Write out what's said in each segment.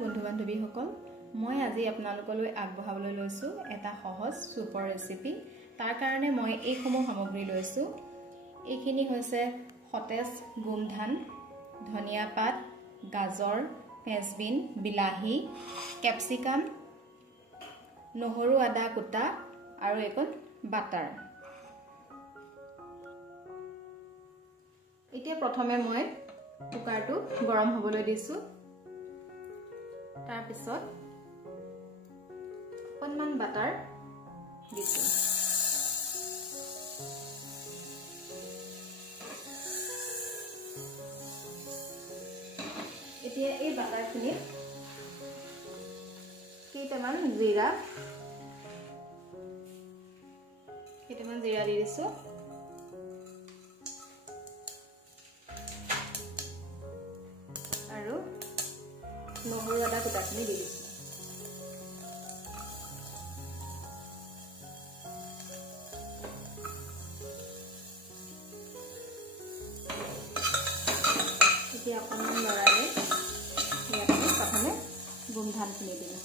বন্ধু বান্ধৱীসকল, মই আজি আপোনালোকলৈ আগবঢ়াবলৈ লৈছোঁ এটা সহজ চুপৰ ৰেচিপি। তাৰ কাৰণে মই এইসমূহ সামগ্ৰী লৈছোঁ। এইখিনি হৈছে সতেজ গোমধান, ধনিয়া পাত, গাজৰ, ফ্ৰেঞ্চবিন, বিলাহী, কেপচিকাম, নহৰু আদা কুটা আৰু এখন বাটাৰ। এতিয়া প্ৰথমে মই কুকাৰটো গৰম হ'বলৈ দিছোঁ। তাৰ পিছত অকণমান বাটাৰ দিছোঁ। এতিয়া এই বাটাৰখিনিত কেইটামান জিৰা দি দিছোঁ। আৰু নহৰু আদা কুটাখিনি দি দিছোঁ। এতিয়া অকণমান লৰাই ইয়াতে প্ৰথমে গোমধানখিনি দিলোঁ।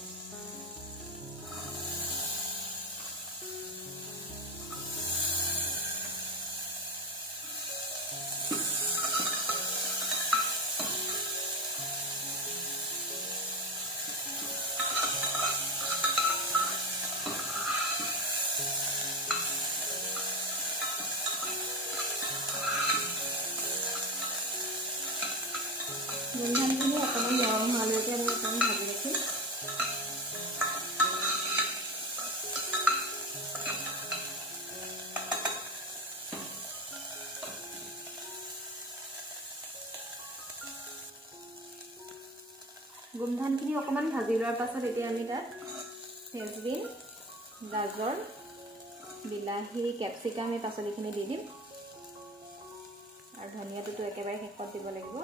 গোমধানখিনি অকণমান নৰম হোৱালৈকে আমি অকণমান ভাজি ৰাখিম। গোমধানখিনি অকণমান ভাজি লোৱাৰ পাছত এতিয়া আমি তাত ফ্ৰেঞ্চবিন, গাজৰ, বিলাহী, কেপচিকাম এই পাচলিখিনি দি দিম। আৰু ধনিয়াটোতো একেবাৰে শেষত দিব লাগিব।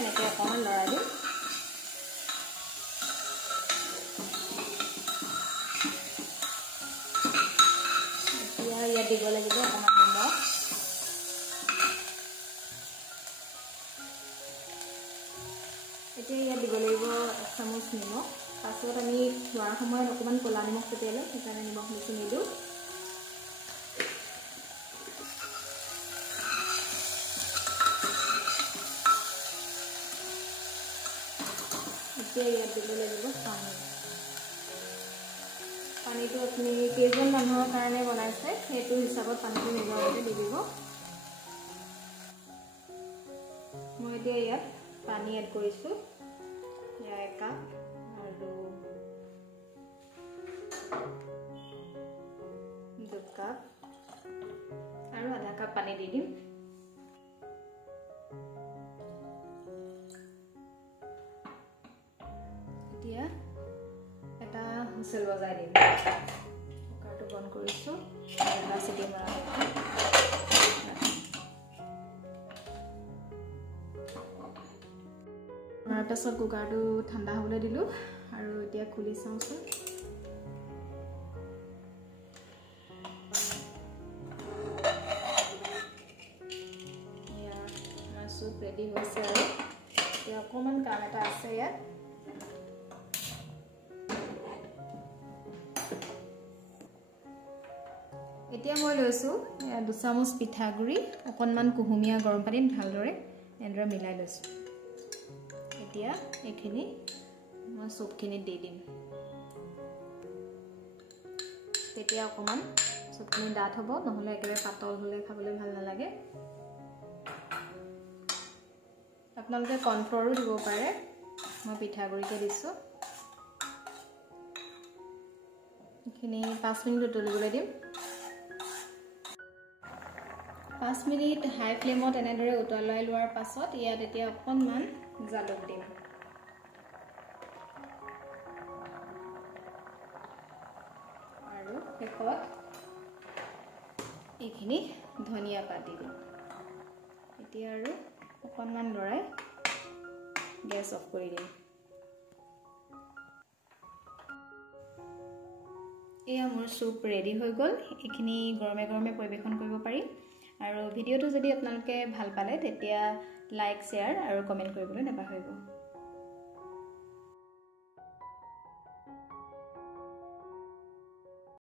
এনেকৈ অকণমান লৰাই দিম। এতিয়া ইয়াত দিব লাগিব অকণমান নিমখ। এতিয়া ইয়াত দিব লাগিব 1 চামুচ নিমখ। পাছত আমি খোৱাৰ সময়ত অকণমান ক'লা নিমখ ছটিয়ালোঁ, সেইকাৰণে নিমখ বেছি নিদিওঁ। এতিয়া ইয়াত দিব লাগিব পানী। পানীটো আপুনি কেইজন মানুহৰ কাৰণে বনাইছে সেইটো হিচাপত পানীটো নিজৰ মতে দি দিব। মই এতিয়া ইয়াত পানী এড কৰিছোঁ। 1 কাপ আৰু 2 কাপ আৰু আধা কাপ পানী দি দিম। এতিয়া এটা হুইচেল বজাই দিম। কুকাৰটো বন্ধ কৰিছোঁ। এটা চিটি মৰাৰ পাছত কুকাৰটো ঠাণ্ডা হ'বলৈ দিলোঁ আৰু এতিয়া খুলি চাওঁচোন। আমাৰ চুপ ৰেডি হৈছে আৰু এতিয়া অকণমান কাম এটা আছে ইয়াত। এতিয়া মই লৈছোঁ 2 চামুচ পিঠাগুড়ি, অকণমান কুহুমীয়া গৰম পানীত ভালদৰে এনেদৰে মিলাই লৈছোঁ। এতিয়া এইখিনি মই চুপখিনিত দি দিম। তেতিয়া অকণমান চুপখিনি ডাঠ হ'ব, নহ'লে একেবাৰে পাতল হ'লে খাবলৈ ভাল নালাগে। আপোনালোকে কৰ্ণফ্লৰো দিব পাৰে, মই পিঠাগুড়িকে দিছোঁ। এইখিনি 5 মিনিট উতলিবলৈ দিম। 5 মিনিট হাই ফ্লেমত এনেদৰে উতলাই লোৱাৰ পাছত ইয়াত এতিয়া অকণমান জালুক দিম। আৰু শেষত এইখিনি ধনিয়া পাত দি দিম। এতিয়া আৰু অকণমান লৰাই গেছ অফ কৰি দিম। এয়া মোৰ চুপ ৰেডি হৈ গ'ল। এইখিনি গৰমে গৰমে পৰিৱেশন কৰিব পাৰি। আৰু ভিডিঅ'টো যদি আপোনালোকে ভাল পালে তেতিয়া লাইক, শ্বেয়াৰ আৰু কমেণ্ট কৰিবলৈ নাপাহৰিব।